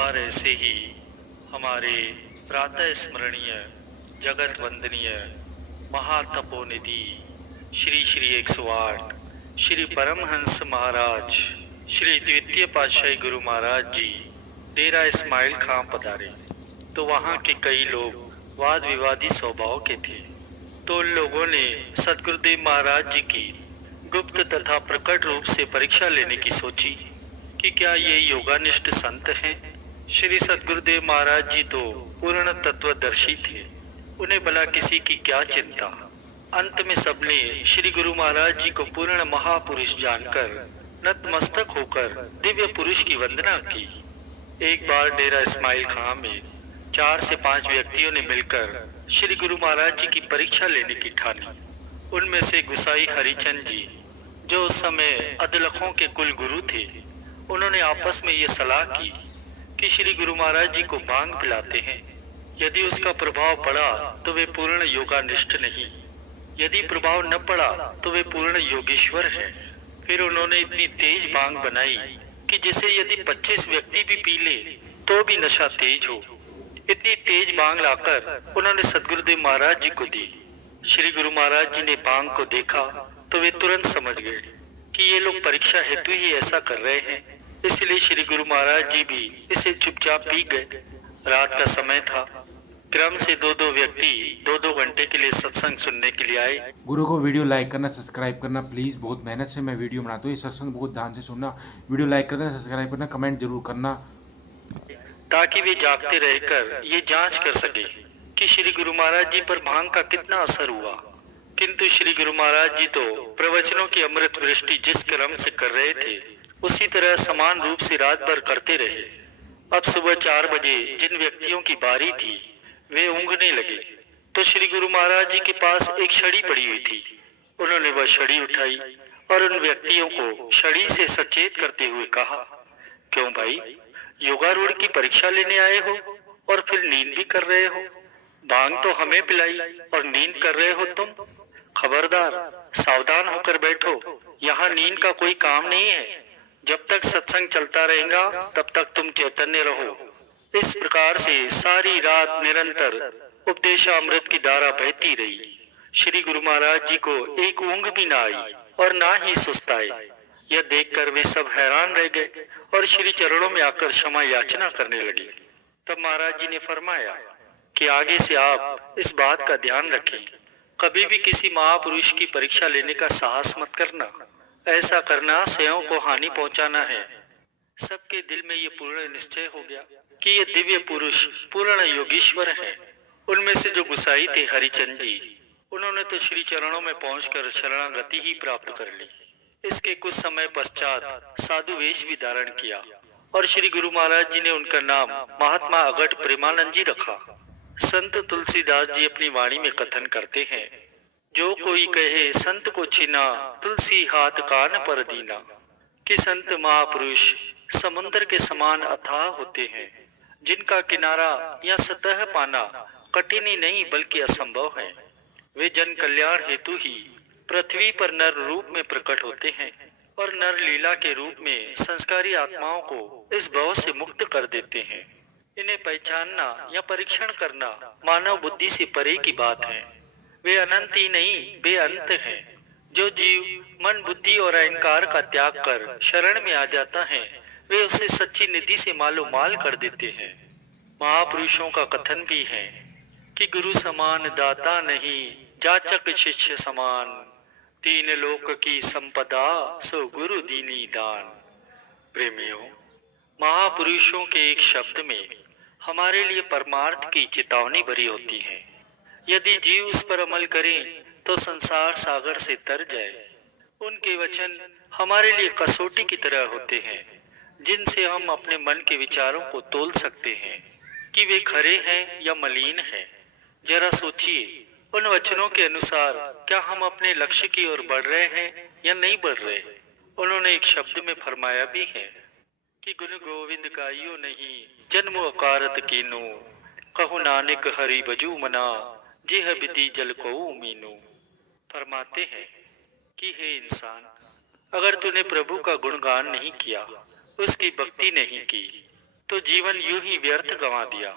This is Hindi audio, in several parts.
बार ऐसे ही हमारे प्रातः स्मरणीय जगत वंदनीय महातपोनिधि श्री श्री 108 श्री परमहंस महाराज श्री द्वितीय पातशाही गुरु महाराज जी डेरा इस्माइल खां पधारे। तो वहाँ के कई लोग वाद विवादी स्वभाव के थे। तो उन लोगों ने सतगुरुदेव महाराज जी की गुप्त तथा प्रकट रूप से परीक्षा लेने की सोची कि क्या ये योगानिष्ठ संत हैं। श्री सतगुरुदेव महाराज जी तो पूर्ण तत्वदर्शी थे, उन्हें भला किसी की क्या चिंता। अंत में सबने श्री गुरु महाराज जी को पूर्ण महापुरुष जानकर नतमस्तक होकर दिव्य पुरुष की वंदना की। एक बार डेरा इस्माइल खां में 4 से 5 व्यक्तियों ने मिलकर श्री गुरु महाराज जी की परीक्षा लेने की ठानी। उनमें से गुसाई हरिचंद जी, जो उस समय अदलखों के कुल गुरु थे, उन्होंने आपस में ये सलाह की कि श्री गुरु महाराज जी को भांग पिलाते हैं। यदि उसका प्रभाव पड़ा तो वे पूर्ण योगानिष्ठ नहीं, यदि प्रभाव न पड़ा तो वे पूर्ण योगेश्वर हैं। फिर उन्होंने इतनी तेज भांग बनाई कि जिसे यदि 25 व्यक्ति भी पी ले तो भी नशा तेज हो। इतनी तेज भांग लाकर उन्होंने सतगुरुदेव महाराज जी को दी। श्री गुरु महाराज जी ने भांग को देखा तो वे तुरंत समझ गए कि ये लोग परीक्षा हेतु ही ऐसा कर रहे हैं, इसलिए श्री गुरु महाराज जी भी इसे चुपचाप पी गए। रात का समय था। क्रम से 2-2 व्यक्ति 2-2 घंटे के लिए सत्संग सुनने के लिए आए। गुरु को वीडियो लाइक करना, सब्सक्राइब करना प्लीज़। बहुत मेहनत से मैं वीडियो बनाता हूँ, ये सत्संग बहुत ध्यान से सुनना। वीडियो लाइक करना, सब्सक्राइब करना, कमेंट जरूर करना, ताकि वे जागते रहकर ये जांच कर सके कि श्री गुरु महाराज जी पर भांग का कितना असर हुआ। किंतु श्री गुरु महाराज जी तो प्रवचनों की अमृत वृष्टि जिस क्रम से कर रहे थे उसी तरह समान रूप से रात भर करते रहे। अब सुबह 4 बजे जिन व्यक्तियों की बारी थी वे ऊँघने लगे तो श्री गुरु महाराज जी के पास एक छड़ी पड़ी हुई थी। उन्होंने वह छड़ी उठाई और उन व्यक्तियों को छड़ी से सचेत करते हुए कहा, क्यों भाई, योगारूढ़ की परीक्षा लेने आए हो और फिर नींद भी कर रहे हो। भांग तो हमें पिलाई और नींद कर रहे हो तुम। खबरदार, सावधान होकर बैठो, यहाँ नींद का कोई काम नहीं है। जब तक सत्संग चलता रहेगा तब तक तुम चैतन्य रहो। इस प्रकार से सारी रात निरंतर उपदेशामृत की धारा बहती रही। श्री गुरु महाराज जी को एक ऊँघ भी न आई और ना ही सुस्ताए। यह देखकर वे सब हैरान रह गए और श्री चरणों में आकर क्षमा याचना करने लगे। तब महाराज जी ने फरमाया कि आगे से आप इस बात का ध्यान रखें, कभी भी किसी महापुरुष की परीक्षा लेने का साहस मत करना। ऐसा करना स्वयं को हानि पहुंचाना है। सबके दिल में ये पूर्ण निश्चय हो गया कि ये दिव्य पुरुष पूर्ण योगीश्वर है। उनमें से जो गुसाई थे हरिचंद जी, उन्होंने तो श्री चरणों में पहुंचकर शरणागति ही प्राप्त कर ली। इसके कुछ समय पश्चात साधु वेश भी धारण किया और श्री गुरु महाराज जी ने उनका नाम महात्मा अगट प्रेमानंद जी रखा। संत तुलसीदास जी अपनी वाणी में कथन करते हैं, जो कोई कहे संत को छीना, तुलसी हाथ कान पर दीना। कि संत महापुरुष समुद्र के समान अथाह होते हैं, जिनका किनारा या सतह पाना कठिन ही नहीं बल्कि असंभव है। वे जन कल्याण हेतु ही पृथ्वी पर नर रूप में प्रकट होते हैं और नर लीला के रूप में संस्कारी आत्माओं को इस भव से मुक्त कर देते हैं। इन्हें पहचानना या परीक्षण करना मानव बुद्धि से परे की बात है। वे अनंत ही नहीं बेअंत हैं। जो जीव मन बुद्धि और अहंकार का त्याग कर शरण में आ जाता है वे उसे सच्ची निधि से मालो माल कर देते हैं। महापुरुषों का कथन भी है कि गुरु समान दाता नहीं, जाचक शिष्य समान। 3 लोक की संपदा सो गुरु दीनी दान। प्रेमियों, महापुरुषों के एक शब्द में हमारे लिए परमार्थ की चेतावनी भरी होती है। यदि जीव उस पर अमल करें तो संसार सागर से तर जाए। उनके वचन हमारे लिए कसौटी की तरह होते हैं, जिनसे हम अपने मन के विचारों को तोल सकते हैं कि वे खरे हैं या मलिन हैं। जरा सोचिए, उन वचनों के अनुसार क्या हम अपने लक्ष्य की ओर बढ़ रहे हैं या नहीं बढ़ रहे। उन्होंने एक शब्द में फरमाया भी है कि गुण गोविंद गाइयो नहीं, जन्म अकारत कीनो। कहु नानक हरि बजू मना, जेह बिति जल को मीनू। फरमाते हैं कि हे इंसान, अगर तूने प्रभु का गुणगान नहीं किया, उसकी भक्ति नहीं की, तो जीवन यूं ही व्यर्थ गंवा दिया।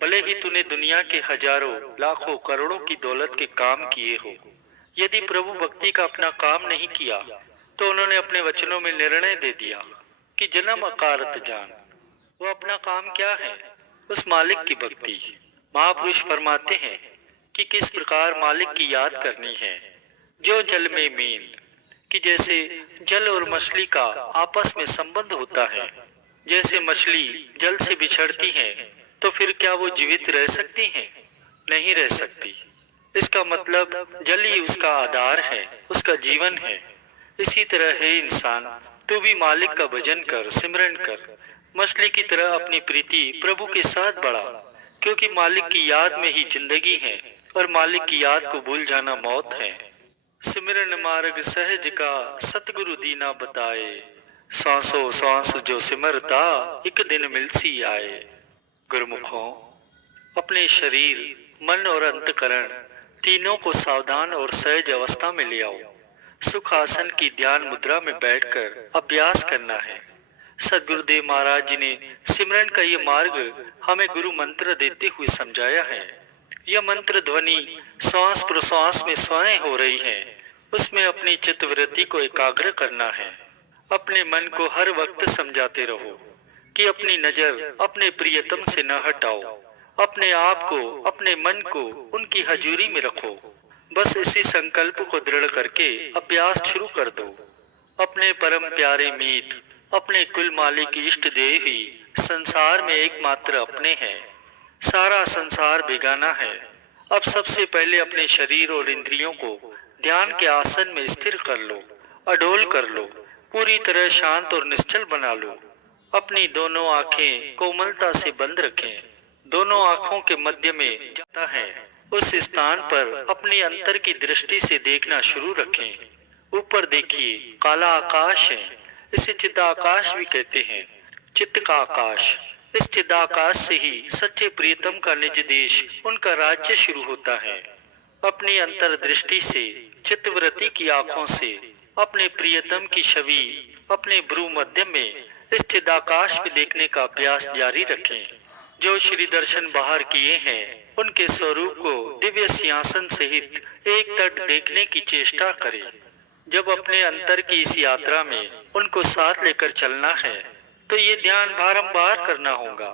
भले ही तूने दुनिया के हजारों लाखों करोड़ों की दौलत के काम किए हो, यदि प्रभु भक्ति का अपना काम नहीं किया तो उन्होंने अपने वचनों में निर्णय दे दिया कि जन्म अकारत जान। वो अपना काम क्या है? उस मालिक की भक्ति। महापुरुष फरमाते हैं कि किस प्रकार मालिक की याद करनी है। जो जल में मीन, कि जैसे जल और मछली का आपस में संबंध होता है। जैसे मछली जल से बिछड़ती है तो फिर क्या वो जीवित रह सकती हैं? नहीं रह सकती। इसका मतलब जल ही उसका आधार है, उसका जीवन है। इसी तरह है इंसान, तू भी मालिक का भजन कर, सिमरन कर। मछली की तरह अपनी प्रीति प्रभु के साथ बढ़ा, क्योंकि मालिक की याद में ही जिंदगी है और मालिक की याद को भूल जाना मौत है। सिमरन मार्ग सहज का सतगुरु दीना बताए, सांसों सांस जो सिमरता एक दिन मिलसी आए। गुरुमुखों, अपने शरीर, मन और अंतकरण तीनों को सावधान और सहज अवस्था में ले आओ। सुख आसन की ध्यान मुद्रा में बैठकर अभ्यास करना है। सदगुरुदेव महाराज जी ने सिमरन का ये मार्ग हमें गुरु मंत्र देते हुए समझाया है। यह मंत्र ध्वनि श्वास प्रश्वास में स्वयं हो रही है, उसमें अपनी चित्तवृत्ति को एकाग्र करना है। अपने मन को हर वक्त समझाते रहो कि अपनी नजर अपने प्रियतम से न हटाओ। अपने आप को, अपने मन को उनकी हजूरी में रखो। बस इसी संकल्प को दृढ़ करके अभ्यास शुरू कर दो। अपने परम प्यारे मीत, अपने कुल मालिक इष्ट देव ही संसार में एकमात्र अपने हैं। सारा संसार बेगाना है। अब सबसे पहले अपने शरीर और इंद्रियों को ध्यान के आसन में स्थिर कर लो, अडोल कर लो, पूरी तरह शांत और निश्चल बना लो। अपनी दोनों आंखें कोमलता से बंद रखें। दोनों आंखों के मध्य में जाता है उस स्थान पर अपनी अंतर की दृष्टि से देखना शुरू रखें। ऊपर देखिए, काला आकाश है। इसे चिदाकाश भी कहते हैं, चित्त का आकाश। इस चिदाकाश से ही सच्चे प्रियतम का निज देश, उनका राज्य शुरू होता है। अपनी अंतर दृष्टि से, चित्तवृत्ति की आंखों से अपने प्रियतम की छवि अपने भ्रू मध्य में इस चिदाकाश में देखने का अभ्यास जारी रखें। जो श्री दर्शन बाहर किए हैं, उनके स्वरूप को दिव्य सिंहासन सहित एक तट देखने की चेष्टा करें। जब अपने अंतर की इस यात्रा में उनको साथ लेकर चलना है तो ये ध्यान बारंबार करना होगा।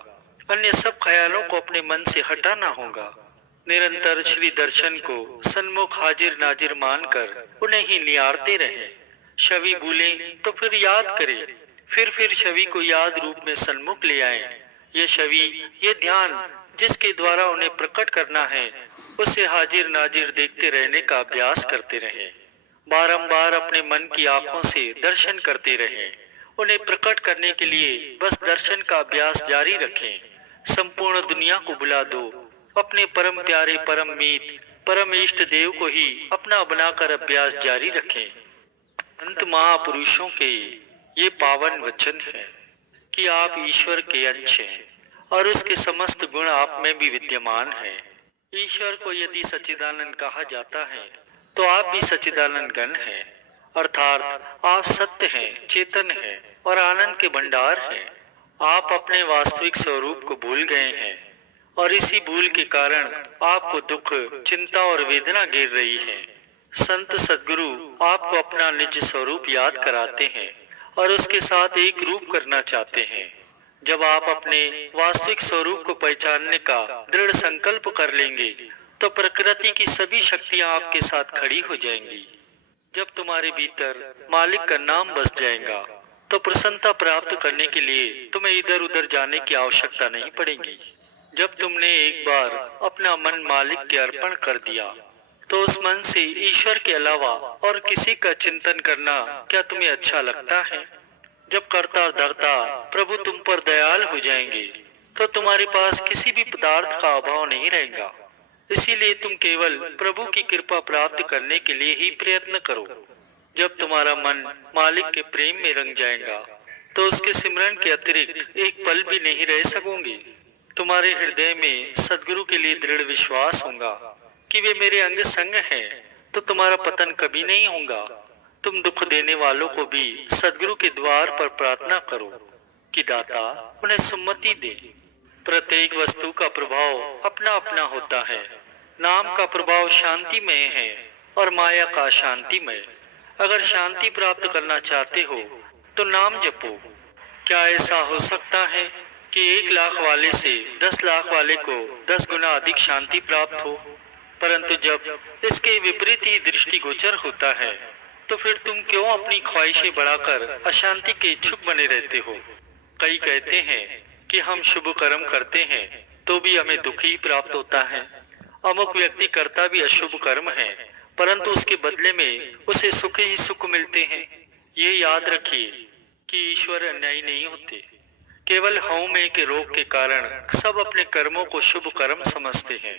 अन्य सब ख्यालों को अपने मन से हटाना होगा। निरंतर श्री दर्शन को सन्मुख हाजिर नाजिर मानकर उन्हें ही निहारते रहें। छवि भूलें तो फिर याद करें, फिर छवि को याद रूप में सन्मुख ले आएं। ये छवि, ये ध्यान जिसके द्वारा उन्हें प्रकट करना है, उसे हाजिर नाजिर देखते रहने का अभ्यास करते रहें। बारंबार अपने मन की आंखों से दर्शन करते रहें। उन्हें प्रकट करने के लिए बस दर्शन का अभ्यास जारी रखें। संपूर्ण दुनिया को बुला दो। अपने परम प्यारे परम मीत परम इष्ट देव को ही अपना बनाकर अभ्यास जारी रखें। संत महापुरुषों के ये पावन वचन है कि आप ईश्वर के अंश हैं और उसके समस्त गुण आप में भी विद्यमान हैं। ईश्वर को यदि सच्चिदानंद कहा जाता है तो आप भी सच्चिदानंद गण हैं, अर्थात आप सत्य हैं, चेतन हैं और आनंद के भंडार हैं। आप अपने वास्तविक स्वरूप को भूल गए हैं और इसी भूल के कारण आपको दुख, चिंता और वेदना घेर रही है। संत सद्गुरु आपको अपना निज स्वरूप याद कराते हैं और उसके साथ एक रूप करना चाहते हैं। जब आप अपने वास्तविक स्वरूप को पहचानने का दृढ़ संकल्प कर लेंगे तो प्रकृति की सभी शक्तियां आपके साथ खड़ी हो जाएंगी। जब तुम्हारे भीतर मालिक का नाम बस जाएगा तो प्रसन्नता प्राप्त करने के लिए तुम्हें इधर उधर जाने की आवश्यकता नहीं पड़ेगी। जब तुमने एक बार अपना मन मालिक के अर्पण कर दिया तो उस मन से ईश्वर के अलावा और किसी का चिंतन करना क्या तुम्हें अच्छा लगता है? जब करता धरता प्रभु तुम पर दयाल हो जाएंगे तो तुम्हारे पास किसी भी पदार्थ का अभाव नहीं रहेगा। इसीलिए तुम केवल प्रभु की कृपा प्राप्त करने के लिए ही प्रयत्न करो। जब तुम्हारा मन मालिक के प्रेम में रंग जाएगा तो उसके सिमरन के अतिरिक्त एक पल भी नहीं रह सकोगे। तुम्हारे हृदय में सद्गुरु के लिए दृढ़ विश्वास होगा कि वे मेरे अंग संग हैं, तो तुम्हारा पतन कभी नहीं होगा। तुम दुख देने वालों को भी सद्गुरु के द्वार पर प्रार्थना करो। कि दाता उन्हें सुमति दे। प्रत्येक वस्तु का प्रभाव अपना अपना होता है। नाम का प्रभाव शांतिमय है और माया का शांतिमय। अगर शांति प्राप्त करना चाहते हो तो नाम जपो। क्या ऐसा हो सकता है कि 1 लाख वाले से 10 लाख वाले को 10 गुना अधिक शांति प्राप्त हो? परंतु जब इसके विपरीत ही दृष्टिगोचर होता है तो फिर तुम क्यों अपनी ख्वाहिशें बढ़ाकर अशांति के इच्छुक बने रहते हो? कई कहते हैं कि हम शुभ कर्म करते हैं तो भी हमें दुख ही प्राप्त होता है। अमुक व्यक्ति करता भी अशुभ कर्म है परंतु उसके बदले में उसे सुख ही सुख मिलते हैं। ये याद रखिए कि ईश्वर अन्यायी नहीं होते। केवल हऊ में के रोग के कारण सब अपने कर्मों को शुभ कर्म समझते हैं,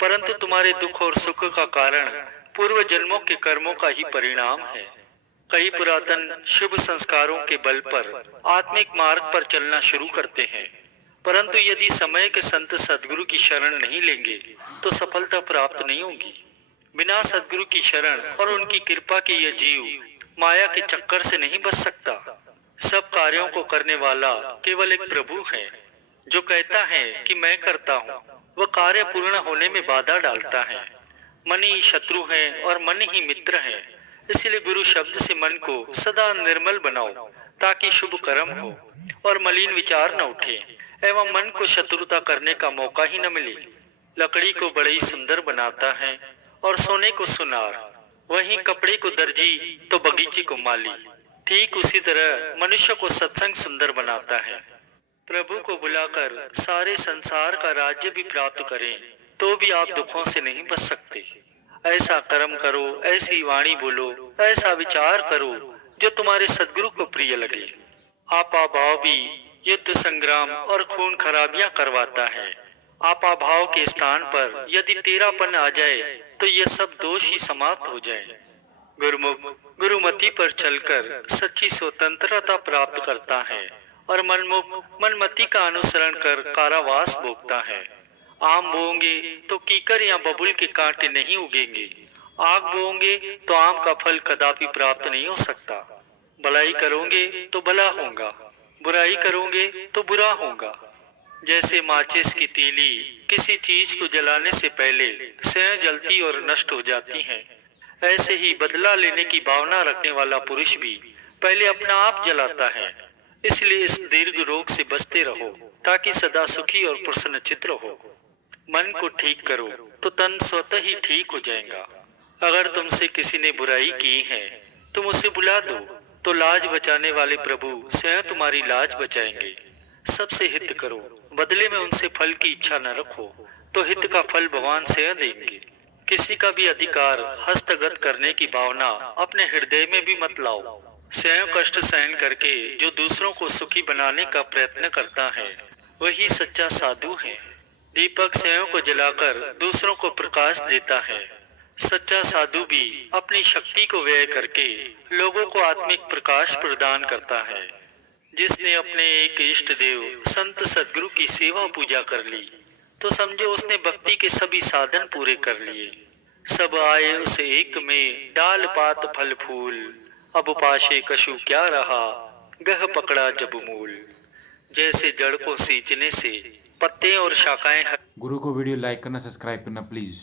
परंतु तुम्हारे दुख और सुख का कारण पूर्व जन्मों के कर्मों का ही परिणाम है। कई पुरातन शुभ संस्कारों के बल पर आत्मिक मार्ग पर चलना शुरू करते हैं, परंतु यदि समय के संत सदगुरु की शरण नहीं लेंगे तो सफलता प्राप्त नहीं होगी। बिना सदगुरु की शरण और उनकी कृपा के यह जीव माया के चक्कर से नहीं बच सकता। सब कार्यों को करने वाला केवल एक प्रभु है जो कहता है कि मैं करता हूँ। वह कार्य पूर्ण होने में बाधा डालता है। मन ही शत्रु है और मन ही मित्र है। इसलिए गुरु शब्द से मन को सदा निर्मल बनाओ ताकि शुभ कर्म हो और मलिन विचार न उठे एवं मन को शत्रुता करने का मौका ही न मिले। लकड़ी को बड़ी सुंदर बनाता है और सोने को सुनार, वहीं कपड़े को दर्जी तो बगीचे को माली। ठीक उसी तरह मनुष्य को सत्संग सुंदर बनाता है। प्रभु को बुलाकर सारे संसार का राज्य भी प्राप्त करें तो भी आप दुखों से नहीं बच सकते। ऐसा कर्म करो, ऐसी वाणी बोलो, ऐसा विचार करो जो तुम्हारे सद्गुरु को प्रिय लगे। आपा भाव भी युद्ध संग्राम और खून खराबियां करवाता है। आपा भाव के स्थान पर यदि तेरापन आ जाए तो यह सब दोष ही समाप्त हो जाए। गुरुमुख गुरुमति पर चलकर सच्ची स्वतंत्रता प्राप्त करता है और मनमुख मनमति का अनुसरण कर कारावास भोगता है। आम बोओगे तो कीकर या बबुल के कांटे नहीं उगेंगे। आग बोओगे तो आम का फल कदापि प्राप्त नहीं हो सकता। भलाई करोगे तो भला होगा, बुराई करोगे तो बुरा होगा। जैसे माचिस की तीली किसी चीज को जलाने से पहले स्वयं जलती और नष्ट हो जाती है, ऐसे ही बदला लेने की भावना रखने वाला पुरुष भी पहले अपना आप जलाता है। इसलिए इस दीर्घ रोग से बचते रहो ताकि सदा सुखी और प्रसन्नचित्त रहो। मन को ठीक करो तो तन स्वतः ही ठीक हो जाएगा। अगर तुमसे किसी ने बुराई की है तुम उसे बुला दो तो लाज बचाने वाले प्रभु स्वयं तुम्हारी लाज बचाएंगे। सबसे हित करो, बदले में उनसे फल की इच्छा न रखो तो हित का फल भगवान स्वयं देंगे। किसी का भी अधिकार हस्तगत करने की भावना अपने हृदय में भी मत लाओ। स्वयं कष्ट सहन करके जो दूसरों को सुखी बनाने का प्रयत्न करता है वही सच्चा साधु है। दीपक स्वयं को जलाकर दूसरों को प्रकाश देता है। सच्चा साधु भी अपनी शक्ति को व्यय करके लोगों को आत्मिक प्रकाश प्रदान करता है। जिसने अपने एक इष्ट देव संत सद्गुरु की सेवा पूजा कर ली तो समझो उसने भक्ति के सभी साधन पूरे कर लिए। सब आए उसे एक में, डाल पात फल फूल, अब पाशे कशु क्या रहा, गह पकड़ा जब मूल। जैसे जड़ को सींचने से पत्ते और शाखाएं। गुरु को वीडियो लाइक करना, सब्सक्राइब करना प्लीज़।